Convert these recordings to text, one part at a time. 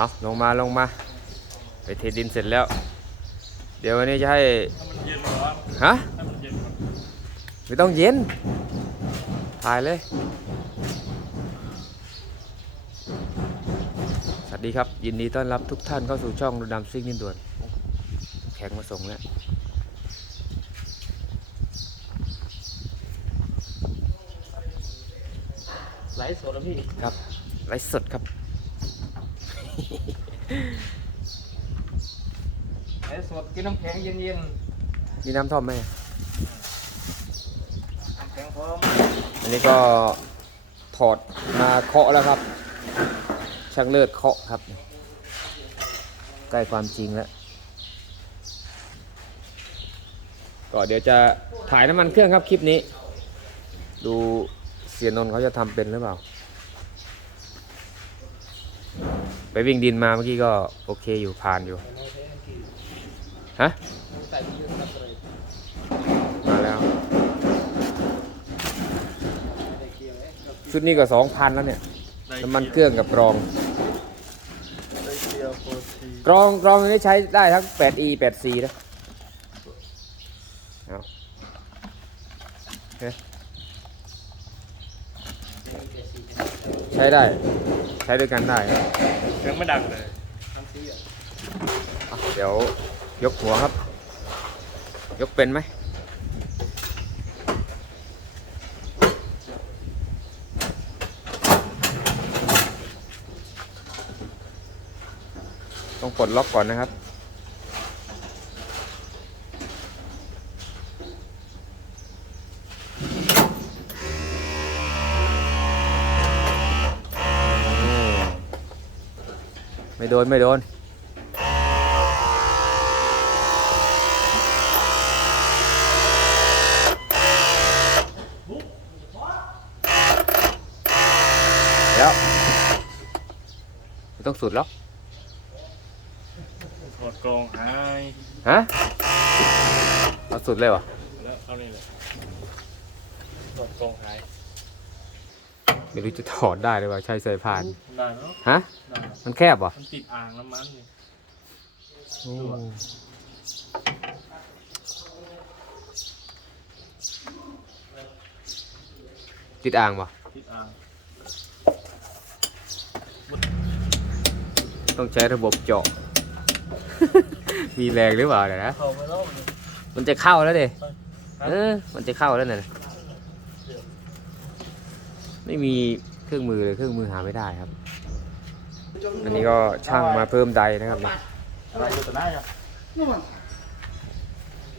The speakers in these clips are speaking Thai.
เอาลงมาลงมา ไปเทดินเสร็จแล้ว เดี๋ยววันนี้จะให้มันเย็นเหรอฮะถ้ามันเย็นครับไม่ต้องเย็นถ่ายเลย สวัสดีครับ ยินดีต้อนรับทุกท่านเข้าสู่ช่องดูดำซิ่งนินด่วนแข็งมาส่งแล้วไลฟ์สดแล้วพี่ ครับ ไลฟ์สดครับ ไลฟ์สดกินน้ำแข็งเย็นมีน้ำท่อมไหมๆน้ำแข็งพร้อมอันนี้ก็ถอดมาเคาะแล้วครับ ช่างเลิศเคาะครับ ใกล้ความจริงแล้ว ก็เดี๋ยวจะถ่ายน้ำมันเครื่องครับคลิปนี้ ดูเสียนนท์เขาจะทำเป็นหรือเปล่า ไปวิ่งดินมาเมื่อกี้ก็โอเคอยู่ผ่านอยู่ ฮะ มาแล้ว ชุดนี้ก็สองพันแล้วเนี่ยน้ำมันเครื่องกับกรองได้เกียวโปรตีกรองกรองอันนี้ใช้ได้ทั้ง 8e 8c นะเอาเฮ้ยใช้ได้ ใช้ด้วยกันได้ครับ เสียงไม่ดังเลยน้งซีอะอะเดี๋ยวยกหัวครับ ยกเป็นไหมต้องปลดล็อกก่อนนะครับ ไม่โดน ไม่โดน เดี๋ยวไม่ต้องสุดหรอกถอดกรองหายฮะเอาสุดเลยวะแล้วเอานี่เลยถอดกรองหาย ไม่รู้จะถอดได้หรือเปล่าใช้สายพาน ได้เนาะฮะ ได้มันแคบวะมันติดอ่างน้ำมันนี่ติดอ่างวะติดอ่างต้องใช้ระบบเจาะ มีแรงหรือเปล่าเดี๋ยวนะ เข้าไปแล้วมันมันจะเข้าแล้วดิฮะเออ มันจะเข้าแล้วน่ะ ไม่มีเครื่องมือเลยเครื่องมือหาไม่ได้ครับ อันนี้ก็ช่างมาเพิ่มใดนะครับเนี่ยอะไรอยู่ตัวไหนอะ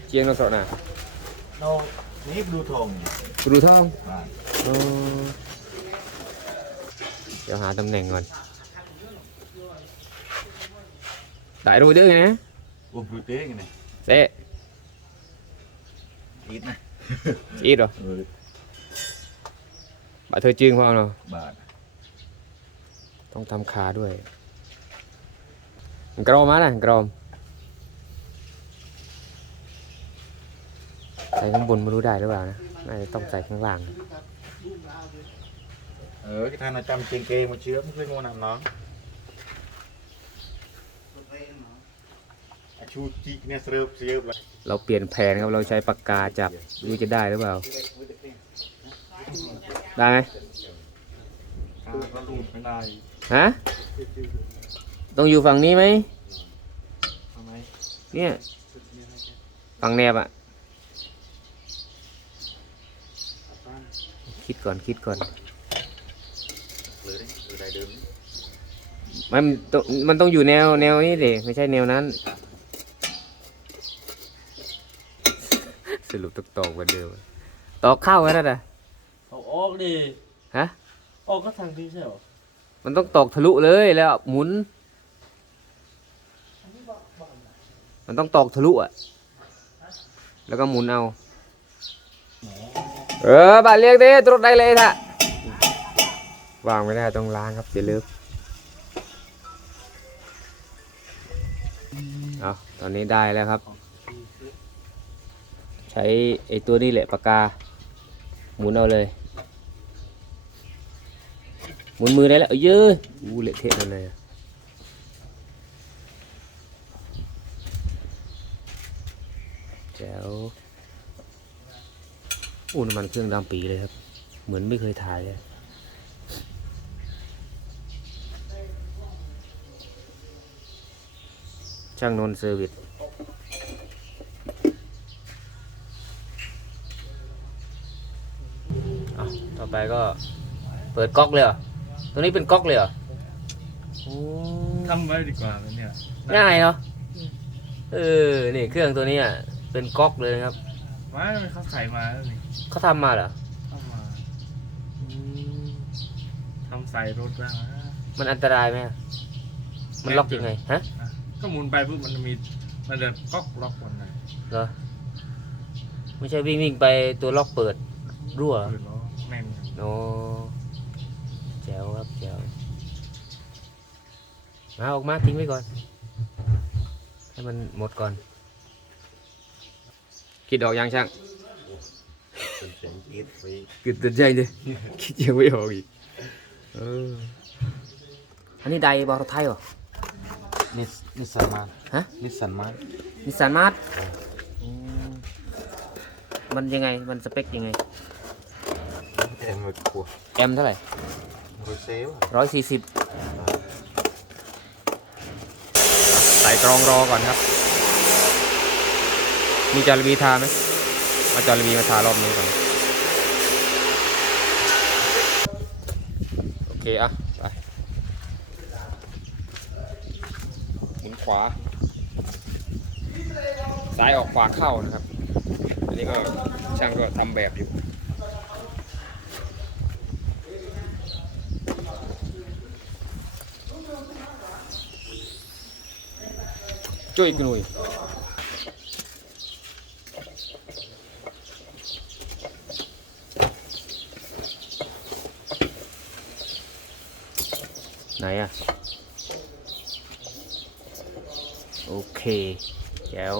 เจียงเราสดน่ะเรานี่ดูทองกรูทองเออเดี๋ยวหาตำแหน่งก่อนได้ rồi đứa nè โอ้บรูเต้ไงเนี่ย sẽ อีดนะ ít rồi เอ อ bà thơ chuyên khoan rồi บาทต้องทำขาด้วยกรอมมานะกรอมใส่ข้างบนไม่รู้ได้หรือเปล่านะน่าจะต้องใส่ข้างล่าง เออที่ท่านอาจารย์เจงเกมาเชื้อไม่เคยงงนำน้องอาชูจิเนี่ยเสือบเสือบเลยเราเปลี่ยนแผนครับเราใช้ปากกาจับไม่รู้จะได้หรือเปล่า ได้ไหมก็รูดไม่ได้ฮะต้องอยู่ฝั่งนี้ไหมทำไมเนี่ย ฝั่งแนบอะคิดก่อนคิดก่อนหรือหรือใดเดิมมันต้องมันต้องอยู่แนวแนวนี้ดิไม่ใช่แนวนั้น สรุปต้องตอกเหมือนเดิมตอกเข้ากันนะ เอาออกดิฮะ ออกก็ทางที่ใช่หรอมันต้องตอกทะลุเลยแล้วหมุน มันต้องตอกทะลุอะ แล้วก็หมุนเอา เออบาเรียกดิตรถได้เลยท่ะวางไม่ได้ต้องล้างครับเดี๋ยวลืมเอาตอนนี้ได้แล้วครับ ใช้ไอ้ตัวนี้แหละปากกา หมุนเอาเลยห มุนมือได้แล้วเยอะอู้เละเทะเลยแจ๋วอู้น้ำมันเครื่องดำปีเลยครับ เหมือนไม่เคยถ่ายเลยช่างนนเซอร์วิสต่อไปก็เปิดก๊อกเลยเหรอ ตัวนี้เป็นก๊อกเลยเหรอโอ้ทำไว้ดีกว่าเลยเนี่ย ง่ายเนาะเออนี่เครื่องตัวนี้อะเป็นก๊อกเลยนะครับว่ามันเขาใส่มาแล้วนี่เขาทำมาเหรอเข้ามาทำใส่รถบ้างนะ มันอันตรายไหมอะมันล็อกยังไงฮะอะก็หมุนไปปุ๊บมันจะมีมันจะก๊อกล็อกวันไหนเหรอไม่ใช่วิ่งวิ่งไปตัวล็อกเปิดรั่วเหรอ คือล้อแน่นครับ โอ้ แจ๋วครับแจ๋วมาออกมาทิ้งไว้ก่อน ให้มันหมดก่อน คิดออกยังช่างเป็นเสียงกรีดฟรีคิดตัดใจดิคิดยังไม่ออกอีกเอออันนี้ไดบอลไทยเหรอนิสนิสสันมาฮะนิสสันมานิสสันมาร์ทมันยังไง มันสเปคยังไงเอ็มเกลัวแอมเท่าไหร่โรเซลร้อยสี่สิบใส่กรองรอก่อนครับ มีจาระบีทาไหมเอาจาระบีมาทารอบนี้ก่อน โอเคอะ ไปหมุนขวา ซ้ายออกขวาเข้านะครับ อันนี้ก็ช่างก็ทำแบบอยู่ ช่วยกันหน่อยไหนอะโอเคแจ๋ว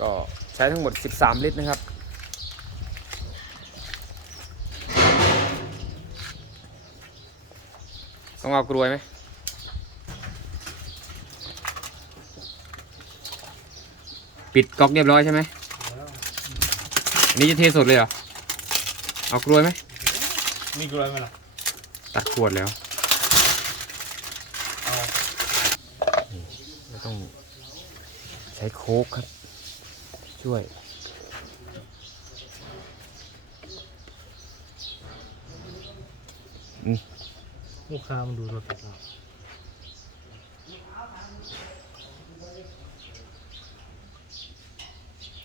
ก็ใช้ทั้งหมด 13 ลิตรนะครับ เอากรวยไหมปิดก๊อกเรียบร้อยใช่ไหมอันนี้จะเทสดเลยเหรอ เอากรวยไหมมีกล้วยไหมล่ะ ตัดขวดแล้วเอาไม่ต้องใช้โค้กครับ ช่วย ลูกค้ามันดูรถติดต่อ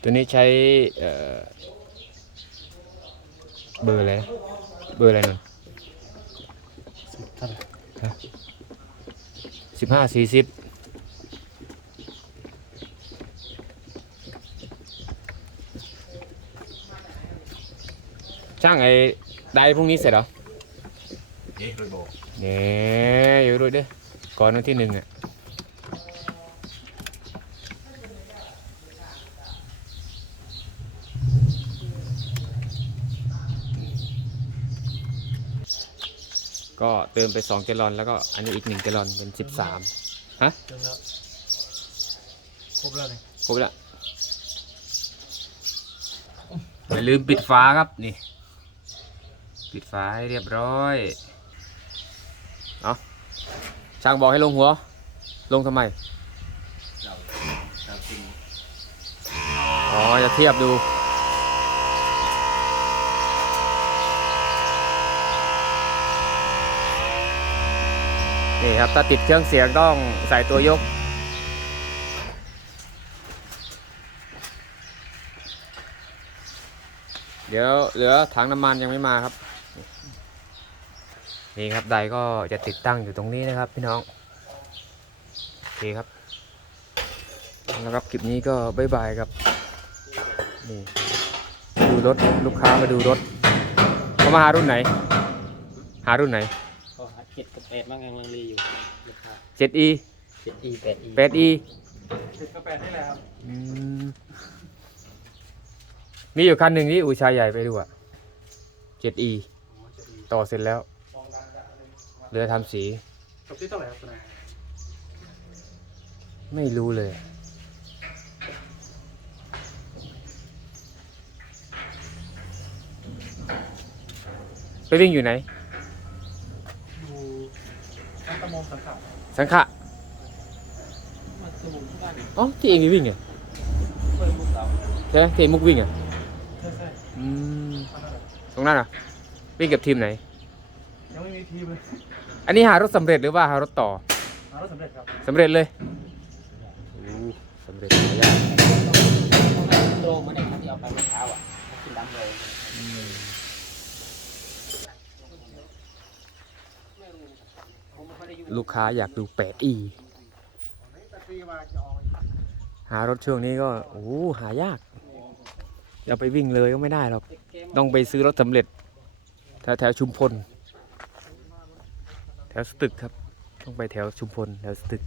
ตัวนี้ใช้เอ่อเบอร์อะไรนะเบอร์อะไรนั่นเท่าไหร่สิบห้าสี่สิบช่างไอ้ไดพรุ่งนี้เสร็จเหรอเอ๊ะรถโบ เนี่ยอยู่ด้วยเด้อก่อนวันที่หนึ่งอะก็เติมไป2แกลลอนแล้วก็อันนี้อีก1แกลลอนเป็น13จนแล้วครบแล้วเลยครบแล้วอย่าลืมปิดฟ้าครับนี่ ปิดฟ้าให้เรียบร้อย เอาช่างบอกให้ลงหัว ลงทำไมอ๋อจะเทียบดูนี่ครับ ถ้าติดเครื่องเสียงต้องใส่ตัวยก เดี๋ยวเหลือถังน้ำมันยังไม่มาครับ นี่ครับไดก็จะติดตั้งอยู่ตรงนี้นะครับ พี่น้องโอเคครับแล้วครับคลิปนี้ก็บายบายครับนี่ดูรถลูกค้ามาดูรถเขามาหารุ่นไหน หารุ่นไหนก็หาเจ็ดกับแปดมั่งยังลังเลอยู่ราคา 7e เจ็ดอีแปดอี 8e ติดกระแปดนี่แหละครับอืมมีอยู่คันหนึ่งที่อูชายใหญ่ไปดูอะ 7e ต่อเสร็จแล้ว เหลือทำสีกับที่เท่าไหร่ครับตัวไหนไม่รู้เลย ไปวิ่งอยู่ไหน อยู่อันตะมงสังขารสังขะมาสมุนที่บ้านอ๋อที่เองไปวิ่งอะเพิ่มลูกเสาใช่ไหมที่เองมุกวิ่งอะใช่ใช่อืมอันนั้นแหละตรงนั้นอะวิ่งกับทีมไหน ยังไม่มีทีมเลย อันนี้หารถสำเร็จหรือว่าหารถต่อหารถสำเร็จครับสำเร็จเลยอู้สำเร็จหายากเขาให้โดรมาในครั้งที่เอาไปเมื่อเช้าอะเขากินดำเลยผมไม่ค่อยได้ยุ่งลูกค้าอยากดู 8e หารถช่วงนี้ก็โอ้โหหายากจะไปวิ่งเลยก็ไม่ได้หรอก ต้องไปซื้อรถสำเร็จแถวแถวชุมพลแถวสตึกครับ ต้องไปแถวชุมพลแถวสตึก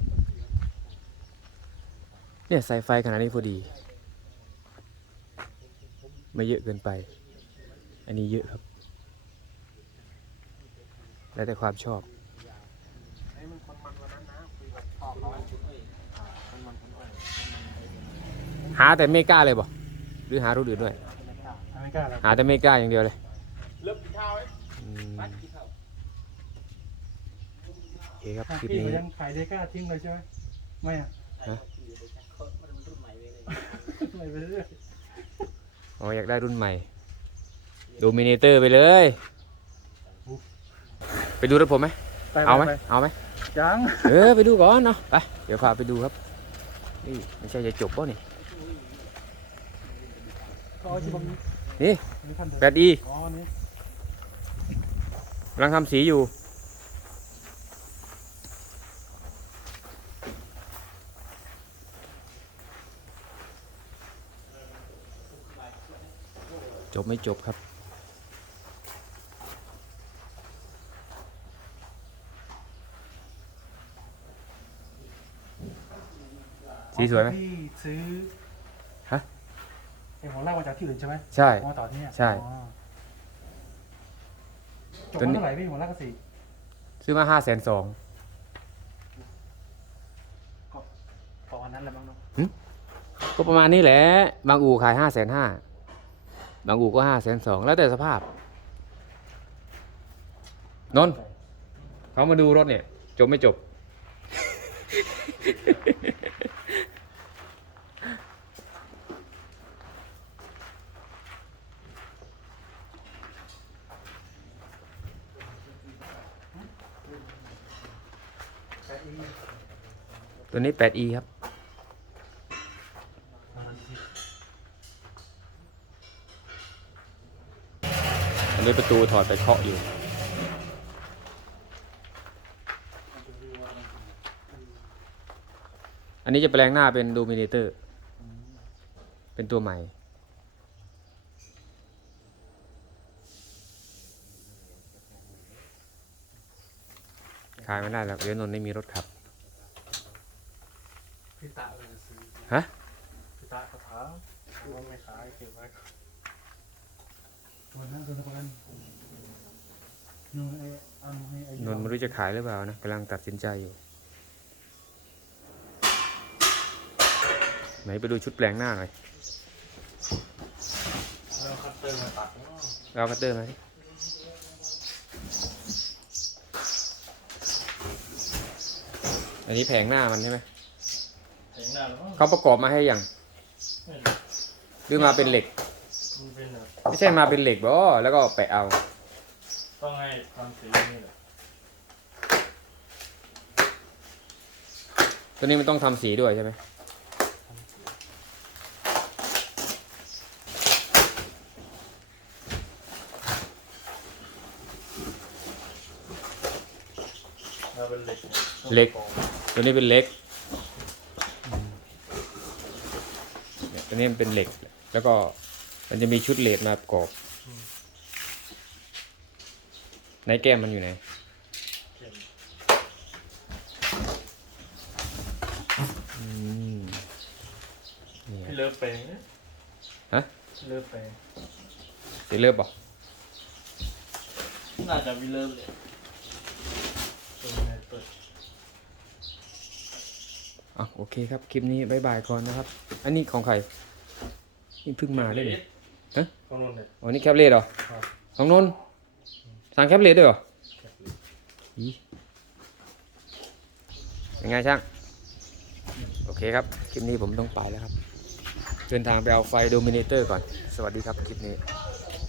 เนี่ยสายไฟขนาดนี้พอดี ไม่เยอะเกินไป อันนี้เยอะครับ แล้วแต่ความชอบหาแต่เมกาเลยบ่หรือหารถอื่นด้วยไม่กล้าแล้วหาแต่เมกาอย่างเดียวเลยอืมโอเค ครับคลิปพี่นี้ เขายังขายเดก้าทิ้งเลยใช่ไหมไม่อะมันรุ่นใหม่ไปเลยไม่ไปเรื่อยอ๋ออยากได้รุ่นใหม่โดมิเนเตอร์ไปเลย ไปดูรถผมไหมปเอาไหมปเอาไหมยังเออไปดูก่อนเนาะไปเดี๋ยวพาไปดูครับนี่ไม่ใช่จะจบป่ะนี่ก็เอาที่ผมนี่มีพันเดียวแปดอีอ๋อนี่กำลังทำสีอยู่ จบไม่จบครับ สีสวยไหมพี่ซื้อฮะไอ้หัวลากมาจากที่อื่นใช่ไหมใช่อ๋อต่อที่เนี่ยใช่อ๋อจบตัวนี้มาเท่าไหร่พี่หัวลากกระสีซื้อมาห้าแสนสองพออันนั้นแหละมั้งเนาะก็ประมาณนี้แหละ บางอู่ขายห้าแสนห้า บางอู่ก็ห้าแสนสองแล้วแต่สภาพนนท์เขามาดูรถเนี่ย จบไม่จบ ตัวนี้ 8e ครับ อันนี้ประตูถอดไปเคาะอยู่อันนี้จะแปลงหน้าเป็นดูมิเนเตอร์ เป็นตัวใหม่ ขายไม่ได้แล้วเดี๋ยวนนท์ไม่มีรถขับ พี่ตาเลยซื้อ ฮะ พี่ตาเขาถามว่าไม่ขายเก็บไว้ ก่อนตัวนั้นตัวนั้นนู่นไอ้อันให้ไอ้นนท์ไม่รู้จะขายหรือเปล่านะกำลังตัดสินใจอยู่ ไหนไปดูชุดแปลงหน้าหน่อยแล้วคัตเตอร์มาตัดเนาะเราคัตเตอร์มาดิอันนี้แผงหน้ามันใช่ไหมแข็งหน้าแล้วมั้งเขาประกอบมาให้ยังไม่รู้หรือมาเป็นเหล็กมันเป็นแบบ ไม่ใช่มาเป็นเหล็กบ่แล้วก็แปะเอา ต้องให้ทำสีนี่แหละตัวนี้มันต้องทำสีด้วยใช่ไหมมาเป็นเหล็กนี่ยเหล็ก ตัวนี้เป็นเหล็กเนี่ยตัวนี้มันเป็นเหล็ก แล้วก็ มันจะมีชุดเลดมาประกอบในแก้มมันอยู่ไหนอืมนี่พี่เลิฟแปลงเนี่ยฮะเลิฟแปลงสีเลือบบ่น่าจะวิเลิฟเลยตัวนี้เปิดอะโอเคครับ คลิปนี้บายบายก่อนนะครับ อันนี้ของใครนี่เพิ่งมาได้เลยฮะ ของนนท์เนี่ยอ๋อนี่แคปเลตเหรอครับของนนท์สั่งแคปเลตด้วยเหรออียังไงช่าง โอเคครับ คลิปนี้ผมต้องไปแล้วครับ เดินทางไปเอาไฟโดมิเนเตอร์ก่อน สวัสดีครับคลิปนี้